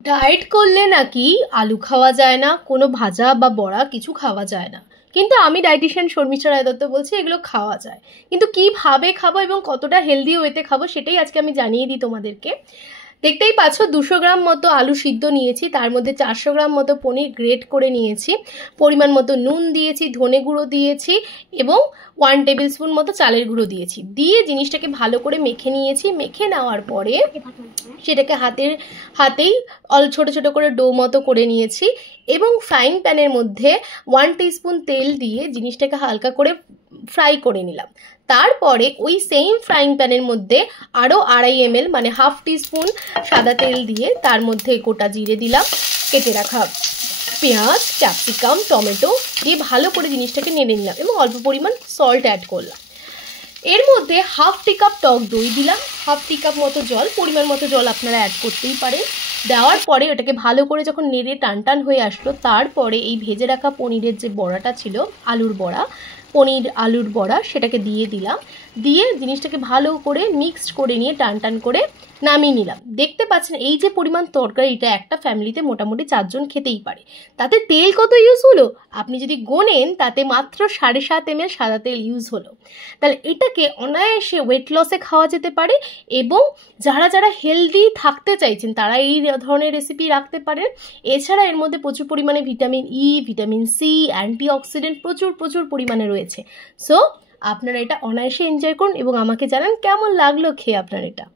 Diet করলে নাকি আলু খাওয়া যায় না, কোনো ভাজা বা বড়া কিছু খাওয়া যায় না। কিন্তু আমি ডায়েটিশিয়ান শর্মিষ্ঠা রায় দত্ত বলছি এগুলো খাওয়া যায়। কিন্তু কিভাবে খাবো এবং কতটা হেলদি ওয়েতে খাবো সেটাই আজকে আমি জানিয়ে দিই তোমাদেরকে। দেখতেই পাচ্ছ 200 গ্রাম মতো আলু সিদ্ধ নিয়েছি, তার মধ্যে 400 গ্রাম মতো পনির গ্রেট করে নিয়েছি, পরিমাণ মতো নুন দিয়েছি, ধনে গুঁড়ো দিয়েছি এবং 1 টেবিল স্পুন মতো চালের গুঁড়ো দিয়েছি। দিয়ে জিনিসটাকে ভালো করে মেখে নিয়েছি। মেখে নেওয়ার পরে সেটাকে হাতেই ছোট ছোট করে ডো মতো করে নিয়েছি এবং ফ্রাইং প্যানের মধ্যে 1 টিস্পুন তেল দিয়ে জিনিসটাকে হালকা করে ফ্রাই করে নিলাম। তারপরে ওই সেম ফ্রাইং প্যানের মধ্যে আরও 2.5 ml মানে হাফ টিস্পুন সাদা তেল দিয়ে তার মধ্যে গোটা জিরে দিলাম, কেটে রাখা পেঁয়াজ, ক্যাপসিকাম, টমেটো দিয়ে ভালো করে জিনিসটাকে নেড়ে নিলাম এবং অল্প পরিমাণ সল্ট অ্যাড করলাম। এর মধ্যে হাফ টি কাপ টক দই দিলাম, হাফ টি কাপ মতো জল, পরিমাণ মতো জল আপনারা অ্যাড করতেই পারেন। দেওয়ার পরে ওটাকে ভালো করে যখন নেড়ে টান হয়ে আসলো, তারপরে এই ভেজে রাখা পনিরের যে বড়াটা ছিল, পনির আলুর বড়া, সেটাকে দিয়ে দিলাম। দিয়ে জিনিসটাকে ভালো করে মিক্সড করে নিয়ে টান করে নামিয়ে নিলাম। দেখতে পাচ্ছেন এই যে পরিমাণ তরকারি, এটা একটা ফ্যামিলিতে মোটামুটি 4 জন খেতেই পারে। তাতে তেল কত ইউজ হলো আপনি যদি গোনেন, তাতে মাত্র 7.5 ml সাদা তেল ইউজ হলো। তাহলে এটাকে অনায়াসে ওয়েট লসে খাওয়া যেতে পারে এবং যারা হেলদি থাকতে চাইছেন তারা এই ধরনের রেসিপি রাখতে পারেন। এছাড়া এর মধ্যে প্রচুর পরিমাণে vitamin E, vitamin C, antioxidant প্রচুর পরিমাণে রয়েছে। সো আপনারা এটা অনায়াসে এনজয় করুন এবং আমাকে জানান কেমন লাগলো খেয়ে আপনার এটা।